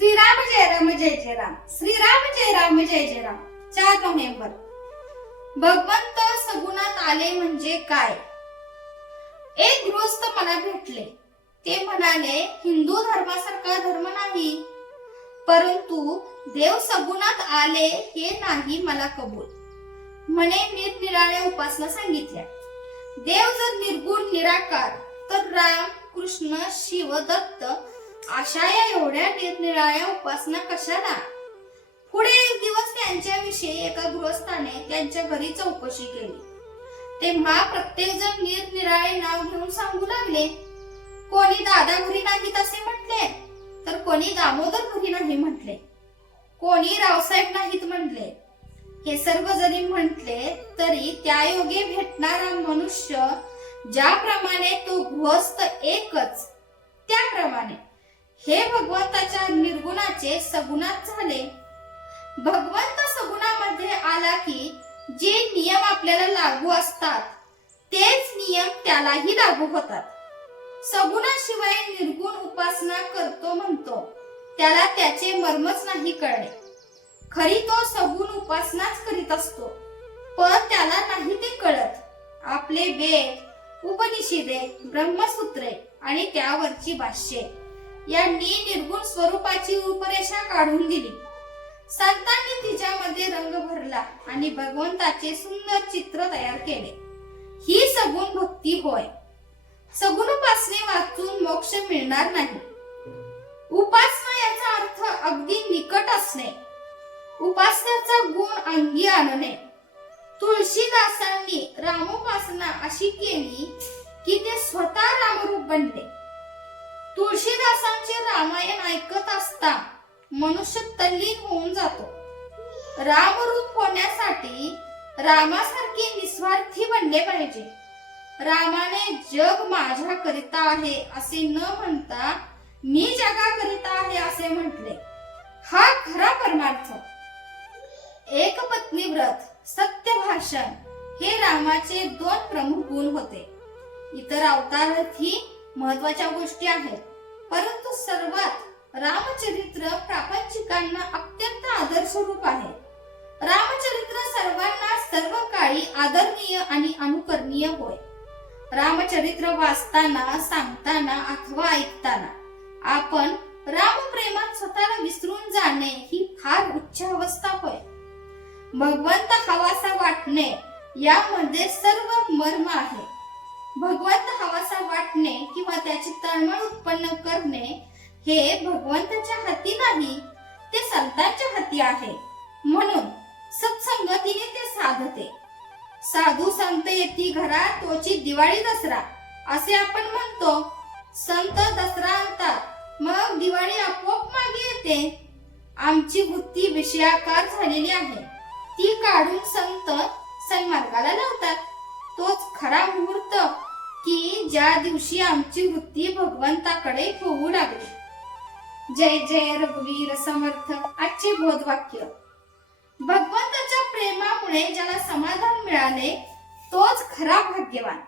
श्रीराम जय राम जय जय राम. श्रीराम जय राम जय जय राम. चार नोव्हेंबर. भगवंत सगुणात आले म्हणजे काय? एक गृहस्थ मला भेटले. ते म्हणाले हिंदू धर्मासारखा धर्म नाही. परंतु देव सगुणात आले हे नाही मला कबूल. म्हणे निरनिराळ्या उपासना सांगितल्या. देव जर निर्गुण निराकार तर राम कृष्ण शिव दत्त अशा या एवढ्या निरनिराळ्या उपासना कशाला? पुढे एक दिवस त्यांच्याविषयी एका गृहस्थाने त्यांच्या घरी चौकशी केली. तेव्हा प्रत्येक जण निरनिराळे नाव घेऊन सांगू लागले. कोणी दादा घरी नाहीत असे म्हटले तर कोणी दामोदर घरी नाही म्हटले. कोणी रावसाहेब नाहीत म्हटले हे सर्व जरी म्हटले तरी त्या योगे भेटणारा मनुष्य ज्याप्रमाणे तो गृहस्थ एकच त्याप्रमाणे. हे भगवंताच्या निर्गुणाचे सगुणात झाले. भगवंत सगुणामध्ये आला की जे नियम आपल्याला लागू असतात तेच नियम त्यालाही लागू होतात. सगुणाशिवाय निर्गुण उपासना करतो म्हणतो त्याला त्याचे मर्मच नाही कळणे. खरी तो सगुण उपासनाच करीत असतो पण त्याला नाही ते कळत. आपले वेद उपनिषदे ब्रह्मसूत्रे आणि त्यावरची भाष्ये. यांनी निर्गुण स्वरूपाची रूपरेषा काढून दिली. संतांनी तिच्यामध्ये रंग भरला आणि भगवंताचे सुंदर चित्र तयार केले. ही सगुण भक्ती होय. सगुण उपासने वाचून मोक्ष मिळणार नाही. उपासना याचा अर्थ अगदी निकट असणे. उपासनाचा गुण अंगी आणणे. तुळशीदासांनी रामोपासना अशी केली की ते स्वतः रामरूप बनले. तुळशीदासांचे रामायण ऐकत असता मनुष्य तल्लीन होऊन जातो. रामरूप होण्यासाठी रामासारखे निस्वार्थी बनले पाहिजे. रामाने जग माझ्या करिता आहे असे न म्हणता मी जगाकरिता आहे असे म्हटले. हा खरा परमार्थ. एक पत्नी व्रत सत्य भाषण हे रामाचे दोन प्रमुख गुण होते. इतर अवतारातही महत्त्वाच्या गोष्टी आहेत. परंतु सर्वात रामचरित्र प्रापंचिकांना अत्यंत आदर्श रूप आहे. रामचरित्र सर्वांना सर्व काळी आदरणीय आणि अनुकरणीय होय. रामचरित्र वाचताना सांगताना अथवा ऐकताना आपण रामप्रेमात स्वतःला विसरून जाणे ही फार उच्च अवस्था होय. भगवंत हवासा वाटणे यामध्ये सर्व मर्म आहे. भगवंत हवासा वाटणे किंवा त्याची तळमळ उत्पन्न करणे हे भगवंताच्या हाती नाही ते संतांच्या हाती आहे. म्हणून सत्संगतीने ते साधते. साधू संत येती घरा तोची दिवाळी दसरा असे आपण म्हणतो. संत दसरा आणतात मग दिवाळी आपोआप मागे येते. आमची वृत्ती विषयाकार झालेली आहे. ती काढून संत सन्मार्गाला लावतात. तोच खरा मुहूर्त की ज्या दिवशी आमची वृत्ती भगवंताकडे होऊ लागली. जय जय रघुवीर समर्थ आजचे बोधवाक्य. भगवंताच्या प्रेमामुळे ज्याला समाधान मिळाले तोच खरा भाग्यवान.